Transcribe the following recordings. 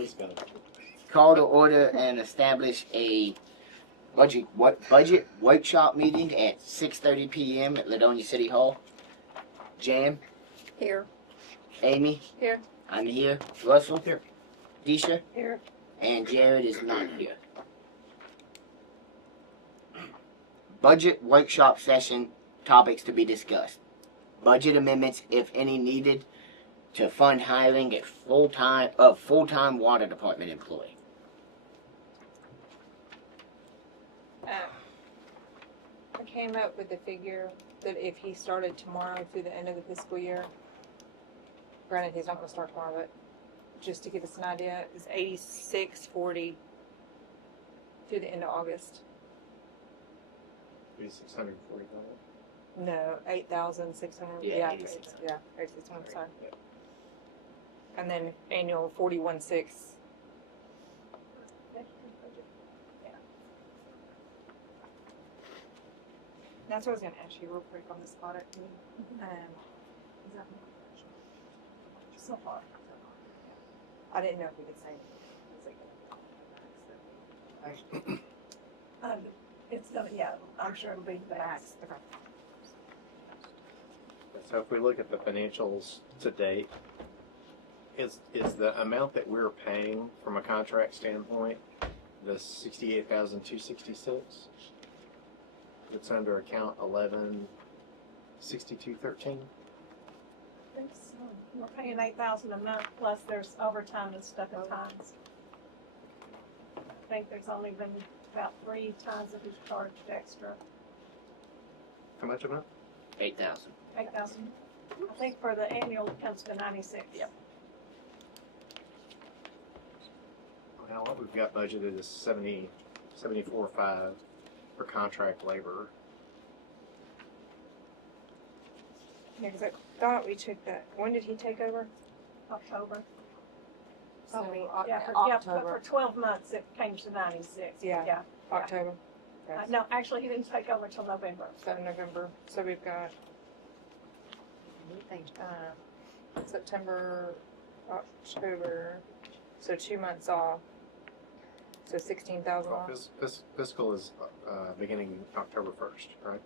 He's gonna. Call to order and establish a budget workshop meeting at 6:30 p.m. at Ladonia City Hall. Jan? Here. Amy? Here. I'm here. Russell? Here. Deisha? Here. And Jared is not here. Budget workshop session topics to be discussed. Budget amendments, if any, needed to fund hiring a full-time water department employee. I came up with a figure that if he started tomorrow through the end of the fiscal year, granted he's not going to start tomorrow, but just to give us an idea, is $86.40 through the end of August. $640. No, 8,600. Yeah, Yeah, 8,600. Sorry. And then annual 41.6. That's what I was going to ask you real quick on this audit. So far. I didn't know if we could say. It's gonna, yeah, I'm sure it'll be max. Okay. So if we look at the financials to date, is the amount that we're paying from a contract standpoint the $68,266? It's under account 116213. I think so. We're paying $8,000 a month, plus there's overtime and stuff at times. I think there's only been about 3 times that we've charged extra. How much a month? 8,000. 8,000. I think for the annual it comes to 96. Yep. Well, what we've got budgeted is 74.5 for contract labor. Yeah, because I thought we took that. When did he take over? October. So Yeah, but for 12 months it came to 96. Yeah. October. No, actually he didn't take over till November. So November. So we've got September, October. So 2 months off. So 16,000 Well, off. fiscal is beginning October 1st, right?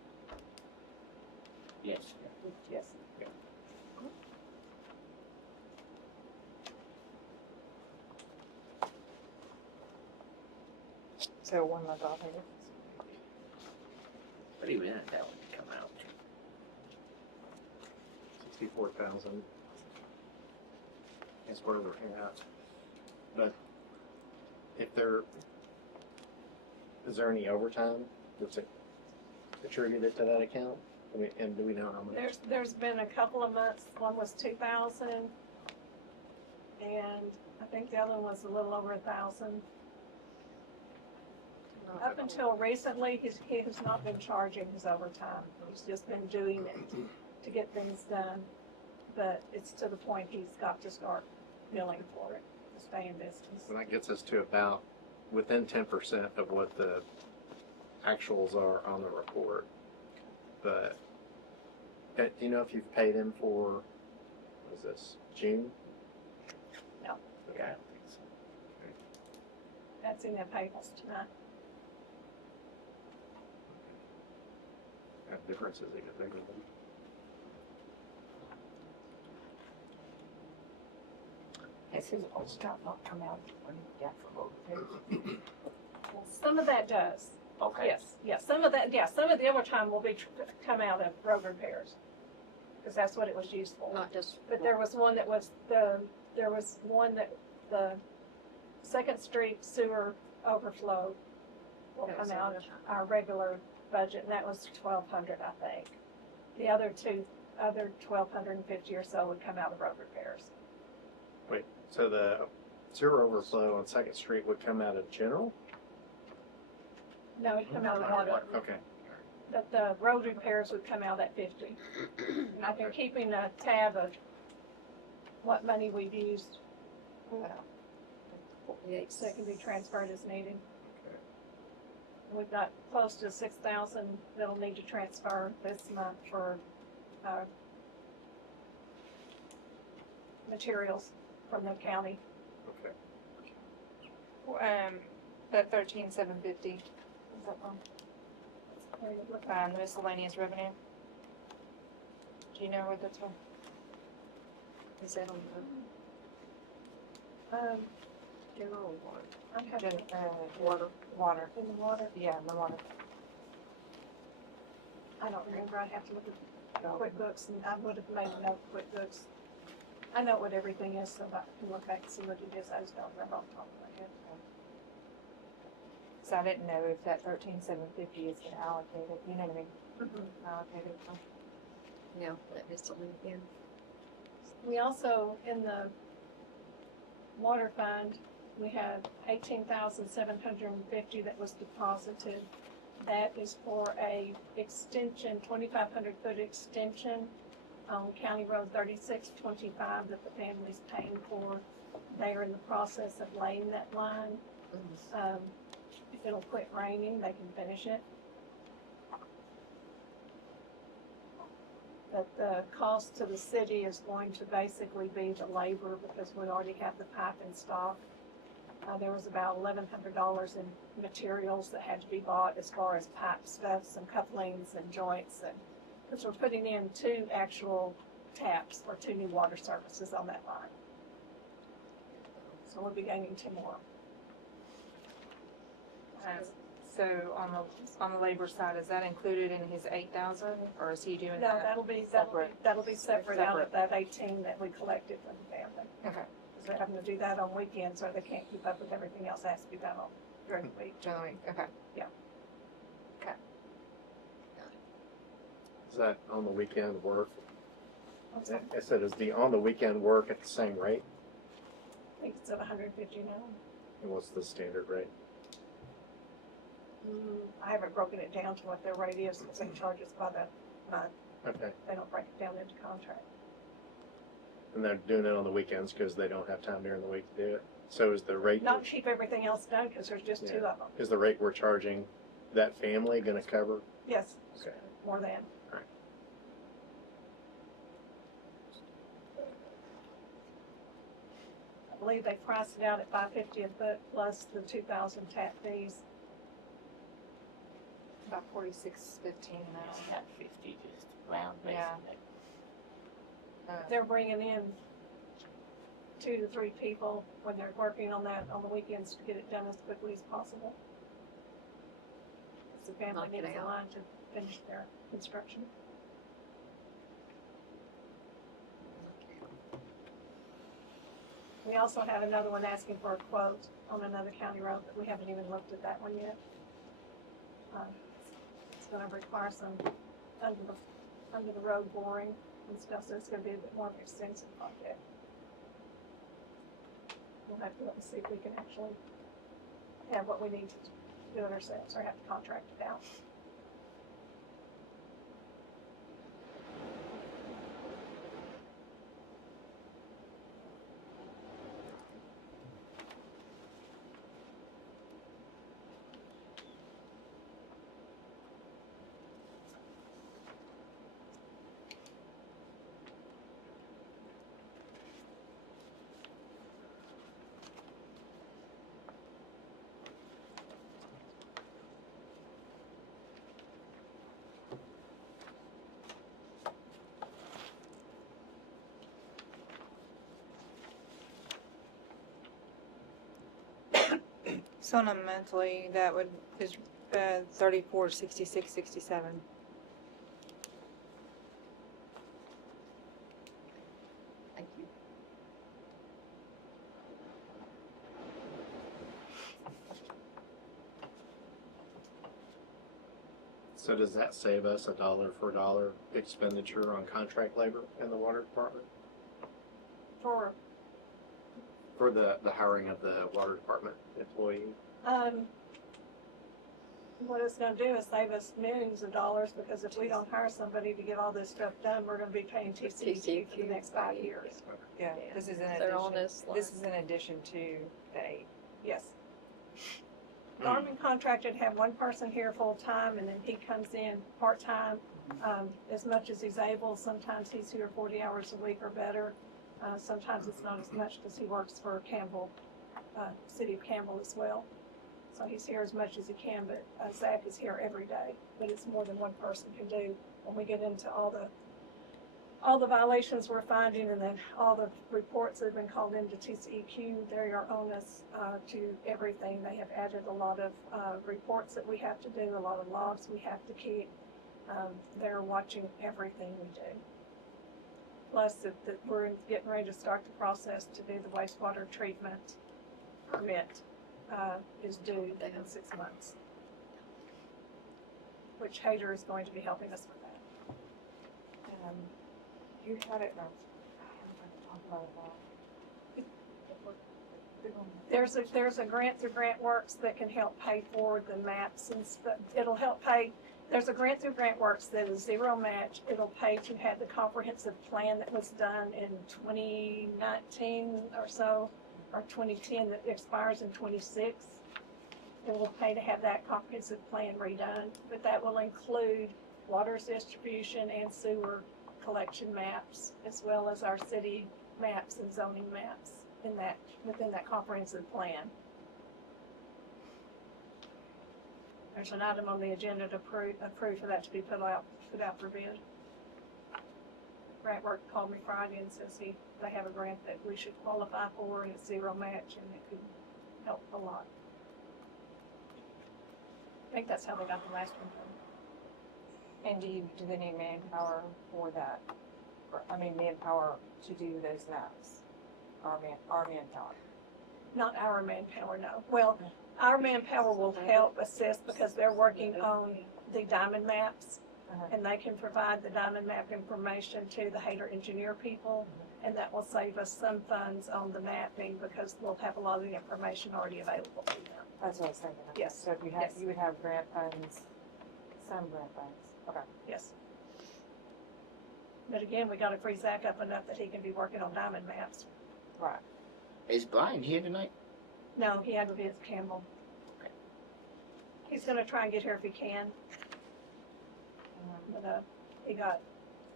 Yes. Yes. So 1 month off. I guess. But even that would come out. 64,000 is where we're at. But if is there any overtime that's attributed to that account? And do we know how much? There's been a couple of months, one was 2,000, and I think the other one was a little over 1,000. Up until recently, he has not been charging his overtime. He's just been doing it to get things done. But it's to the point he's got to start billing for it to stay in business. And that gets us to about within 10% of what the actuals are on the report. But do you know if you've paid him for, what is this, June? No. Okay. That's in their payables tonight. That difference is even bigger than. Has his old stuff not come out when he got from over Some of that does. Okay. Yes, some of that, some of the overtime will be come out of road repairs. Because that's what it was used for. Not just. But there was one that the Second Street sewer overflow will That was come out of overtime. our regular budget, and that was 1,200, I think. The other 1,250 or so would come out of road repairs. Wait, so the sewer overflow on 2nd Street would come out of general? No, it'd come out of water. Okay. But the road repairs would come out at 50. And I've been keeping a tab of what money we've used, so it can be transferred as needed. Okay. We've got close to 6,000 that'll need to transfer this month for materials from the county. Okay. That 13,750. Is that one? Where you look The miscellaneous revenue. Do you know what that's from? Is that on General one. I have the, water water? in the water. Yeah, the water. I don't remember. I'd have to look at QuickBooks, and I would have made a note of QuickBooks. I know what everything is, so I can look back and see what it is. I just don't remember off the top of my head. So I didn't know if that 13,750 is been allocated, you know what I mean? Allocated for. No, that is something again. We also, in the water fund, we have 18,750 that was deposited. That is for a extension, 2,500-foot extension on County Road 3625 that the family's paying for. They are in the process of laying that line. If it'll quit raining, they can finish it. But the cost to the city is going to basically be the labor because we already have the pipe in stock. There was about $1,100 in materials that had to be bought as far as pipe stuff, some couplings and joints, and because we're putting in 2 actual taps or 2 new water services on that line. So we'll be gaining 2 more. So on the labor side, is that included in his 8,000, or is he doing No, that? that'll be Separate. separate out of Separate. that 18 that we collected from the family. Okay. Because they're having to do that on weekends, or they can't keep up with everything else that has to be done on during the week. Generally, okay. Is that on the weekend work? What's that? I said, is the on the weekend work at the same rate? I think it's at 150 now. And what's the standard rate? I haven't broken it down to what their rate is, because they charge us by the month. Okay. They don't break it down into contract. And they're doing it on the weekends because they don't have time during the week to do it. So is the rate, Not to keep everything else done, because there's just 2 of them. is the rate we're charging that family going to cover? Yes, Okay. more than. Alright. I believe they priced it out at $550 a foot plus the 2,000 tap fees. About 46.15 an hour. Not 50, just round Yeah. basically. They're bringing in 2 to 3 people when they're working on that on the weekends to get it done as quickly as possible. The family Knock it needs a out. line to finish their construction. We also have another one asking for a quote on another county road, but we haven't even looked at that one yet. It's gonna require some under the road boring and stuff, so it's gonna be a bit more of an extensive project. We'll have to look and see if we can actually have what we need to do it ourselves or have to contract it out. So on a monthly, that would, is 34.66.67. Thank you. So does that save us $1 for $1 expenditure on contract labor in the water department? For the hiring of the water department employee? What it's gonna do is save us millions of dollars, because if we don't hire somebody to get all this stuff done, we're gonna be paying TCEQ for the next 5 years. Yeah, this is in They're on addition, this line. this is in addition to the 8. Yes. Garmin contracted to have one person here full-time, and then he comes in part-time, as much as he's able. Sometimes he's here 40 hours a week or better. Sometimes it's not as much because he works for Campbell City of Campbell as well. So he's here as much as he can, but Zach is here every day, but it's more than one person can do. When we get into all the violations we're finding and then all the reports that have been called into TCEQ, they are on us to everything. They have added a lot of reports that we have to do, a lot of logs we have to keep. They're watching everything we do. Plus, that we're getting ready to start the process to do the wastewater treatment permit is due in 6 months, which Hader is going to be helping us with that. You had it, no. There's a grant through GrantWorks that can help pay for the maps and stuff. It'll help pay. There's a grant through GrantWorks that is zero match. It'll pay to have the comprehensive plan that was done in 2019 or so, or 2010 that expires in 26. It will pay to have that comprehensive plan redone, but that will include water distribution and sewer collection maps, as well as our city maps and zoning maps in that, within that comprehensive plan. There's an item on the agenda to approve for that to be put out for bid. GrantWorks called me Friday and says they have a grant that we should qualify for and it's zero match and it could help a lot. I think that's how they got the last one done. And do they need manpower for that? Manpower to do those maps? Our manpower? Not our manpower, no. Well, our manpower will help assist because they're working on the diamond maps. And they can provide the diamond map information to the Hader engineer people, and that will save us some funds on the mapping because we'll have a lot of the information already available to them. That's what I was thinking. Yes. So if you have, Yes. you would have grant funds, some grant funds. Okay. Yes. But again, we gotta free Zach up enough that he can be working on diamond maps. Right. Is Brian here tonight? No, he had to visit Campbell. He's gonna try and get here if he can, but he got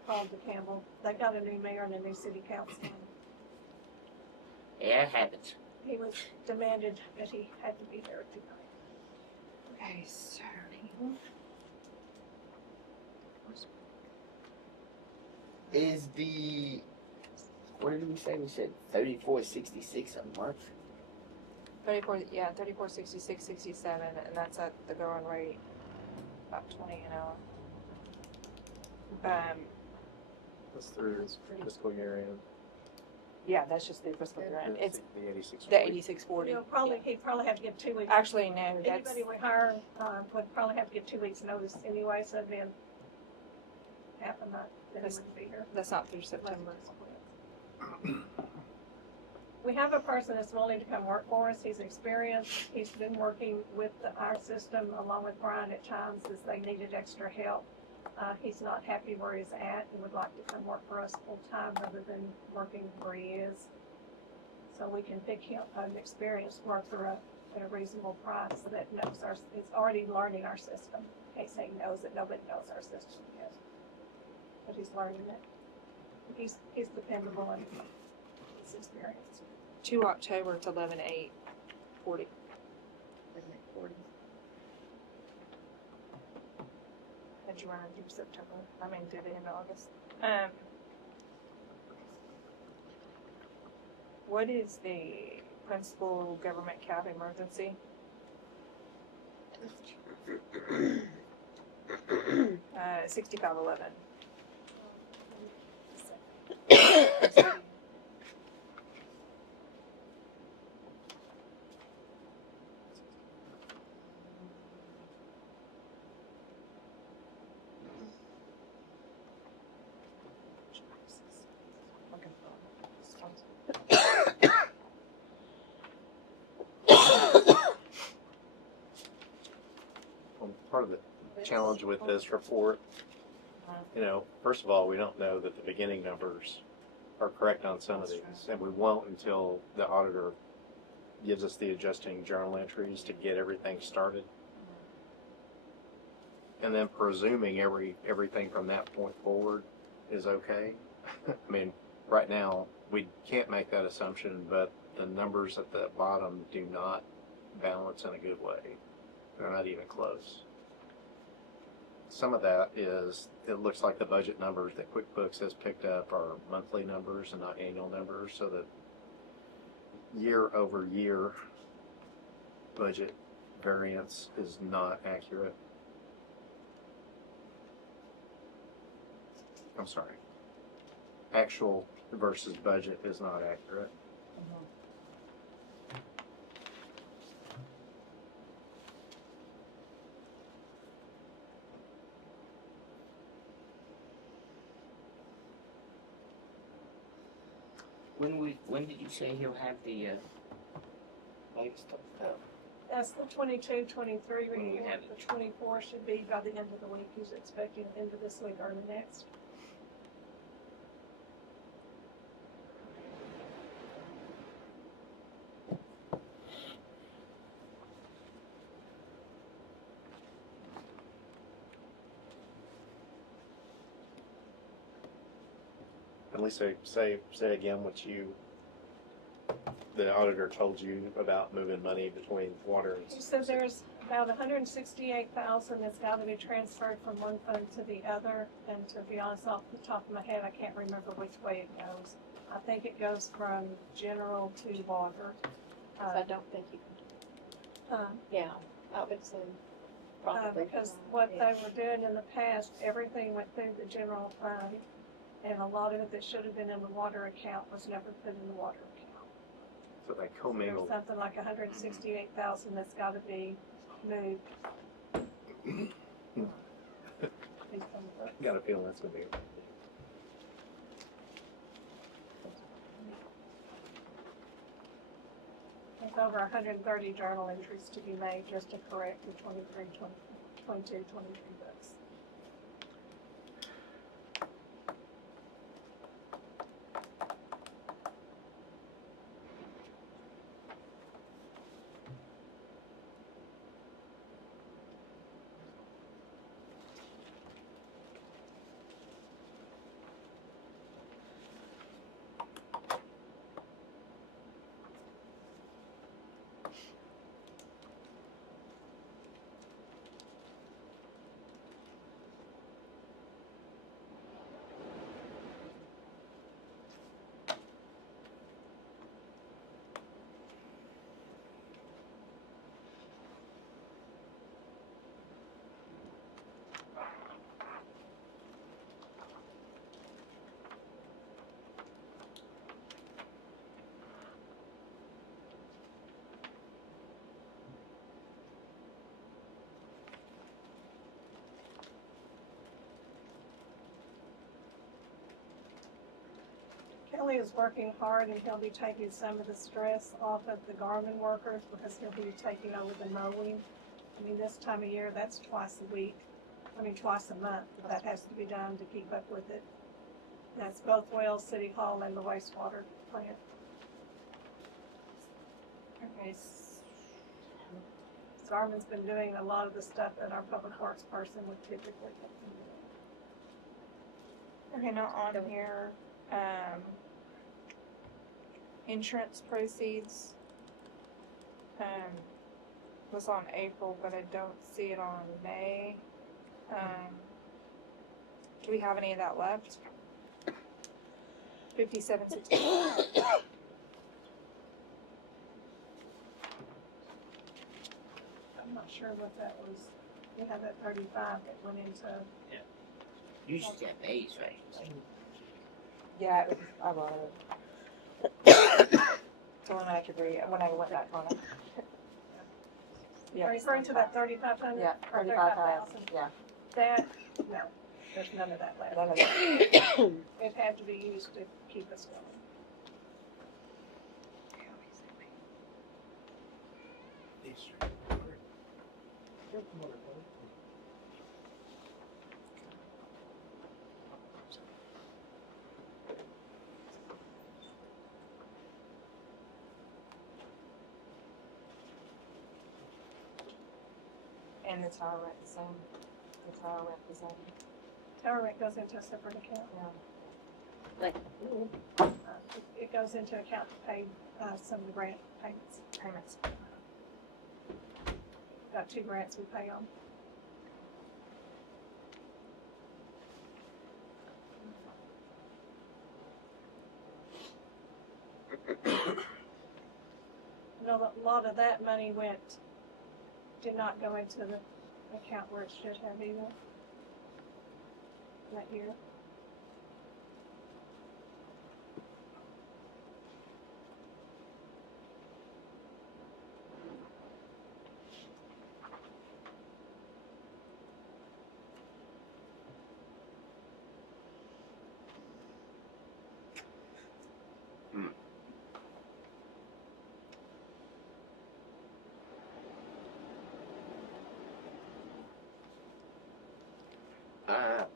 called to Campbell. They got a new mayor and a new city council. Yeah, it happens. He was demanded that he had to be there tonight. Okay, so. Is the, what did we say? We said 3466 a month? 34, 66, 67, and that's at the going rate, about 20 an hour. That's through fiscal year end. Yeah, that's just the fiscal year end. It's the 86. the 8640. He'd probably have to give 2 weeks. Actually, no, that's, Anybody we hire, would probably have to give 2 weeks notice anyway, so then half a month, then he wouldn't be here. that's not through September. We have a person that's willing to come work for us. He's experienced. He's been working with our system along with Brian at times as they needed extra help. He's not happy where he's at and would like to come work for us full time rather than working where he is. So we can pick him an experienced worker up at a reasonable price that knows he's already learning our system. In case he knows that nobody knows our system yet. But he's learning it. He's dependable and he's experienced. 2 October to 11/8/40. 40. Had you run through September? Through the end of August. What is the principal government cap emergency? 6511. Part of the challenge with this report, first of all, we don't know that the beginning numbers are correct on some of these, and we won't until the auditor gives us the adjusting journal entries to get everything started. And then presuming everything from that point forward is okay. Right now, we can't make that assumption, but the numbers at the bottom do not balance in a good way. They're not even close. Some of that is, it looks like the budget numbers that QuickBooks has picked up are monthly numbers and not annual numbers, so that year over year budget variance is not accurate. I'm sorry. Actual versus budget is not accurate. When did you say he'll have the latest stuff? That's the 22-23 When you report. have it. The 24 should be by the end of the week. He's expecting the end of this week or the next. At least say again what the auditor told you about moving money between water and. He said there's about 168,000 that's got to be transferred from one fund to the other. And to be honest, off the top of my head, I can't remember which way it goes. I think it goes from general to water. I don't think you can, yeah, I would say probably. Because what they were doing in the past, everything went through the general fund, and a lot of it that should have been in the water account was never put in the water account. So they There's commingle. something like 168,000 that's got to be moved. Got a feeling that's gonna be. There's over 130 journal entries to be made just to correct the 22, 23 books. Kelly is working hard, and he'll be taking some of the stress off of the Garmin workers because he'll be taking over the mowing. I mean, this time of year, that's twice a month, but that has to be done to keep up with it. That's both Wales City Hall and the wastewater plant. Okay. Garmin's been doing a lot of the stuff that our public works person would typically do. Okay, now on here, insurance proceeds, was on April, but I don't see it on May. Do we have any of that left? 5760. I'm not sure what that was. We had that 35 that went into. You just got A's, right? Yeah, it was, I bought it. So when I could read, when I went back on it. Are you referring to that 3,500? Yeah, Or 35,000, yeah. That, no, there's none of that left. None of that. It had to be used to keep us going. And the tower rent, the same, the tower rent is on, Tower rent goes into a separate account. yeah. Like, It goes into account to pay, some of the grant payments. Got 2 grants we pay on. No, a lot of that money did not go into the account where it should have either. That year.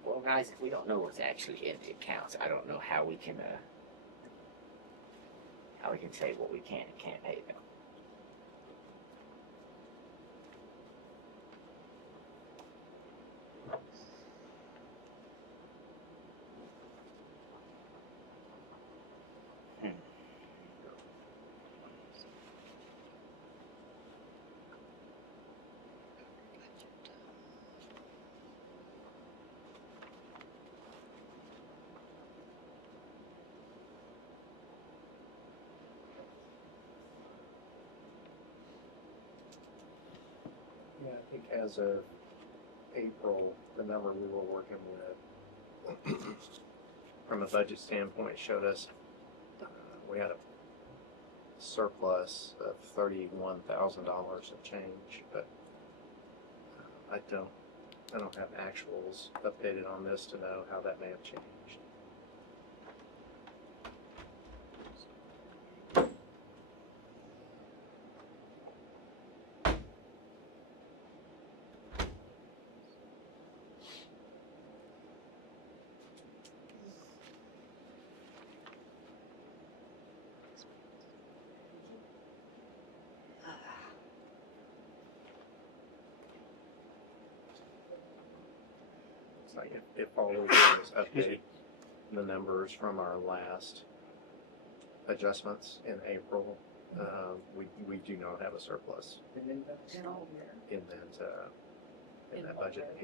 Well, guys, if we don't know what's actually in the accounts, I don't know how we can say what we can and can't pay them. Yeah, I think as of April, the number we were working with, from a budget standpoint, showed us we had a surplus of $31,000 of change, but I don't have actuals updated on this to know how that may have changed. It's like if all we do is update the numbers from our last adjustments in April, we do not have a surplus in that budget.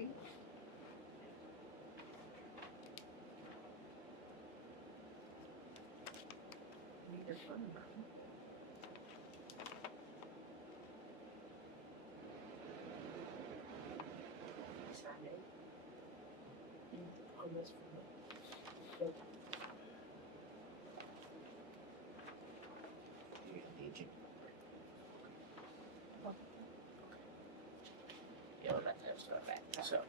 Yeah, that's not bad. So,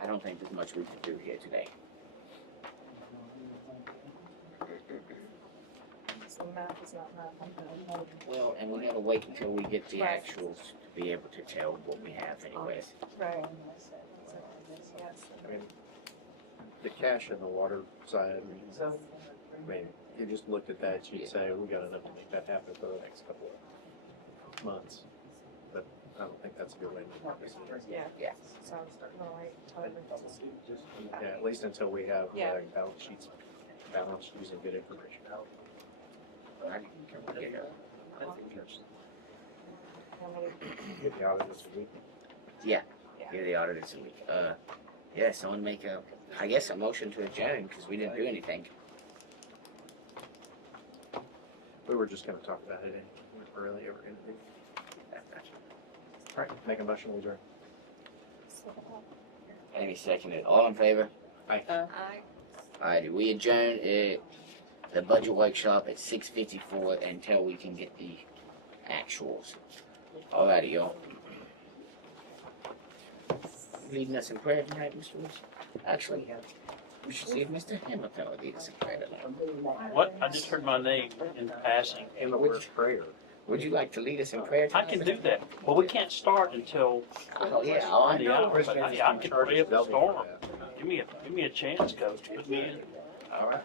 I don't think there's much we can do here today. So math is not math. Well, and we gotta wait until we get the actuals to be able to tell what we have anyways. Right. Yes. I mean, the cash in the water side, I mean, you just looked at that, you'd say, we got enough to make that happen for the next couple of months. But I don't think that's a good way to market it. Yeah. Sounds right. Totally. Yeah, at least until we have Yeah. balance sheets balanced using good information. I can get her. Get the audit this week. Yeah, the audit is a week. Yeah, someone make a motion to adjourn, because we didn't do anything. We were just gonna talk about it, and we weren't really ever gonna do. All right, make a motion, we adjourn. Any seconded, all in favor? Alrighty, we adjourn the budget workshop at 6:54 until we can get the actuals. Alrighty, y'all. Leading us in prayer tonight, Mr. Wilson? Actually, we should see if Mr. Hamilton will lead us in prayer tonight. What? I just heard my name in passing. In the word prayer. Would you like to lead us in prayer I tonight? can do that. Well, we can't start until Oh, yeah, oh, I the know. hour, but I can pray up a storm. Give me a chance, Coach. Put me in. All right.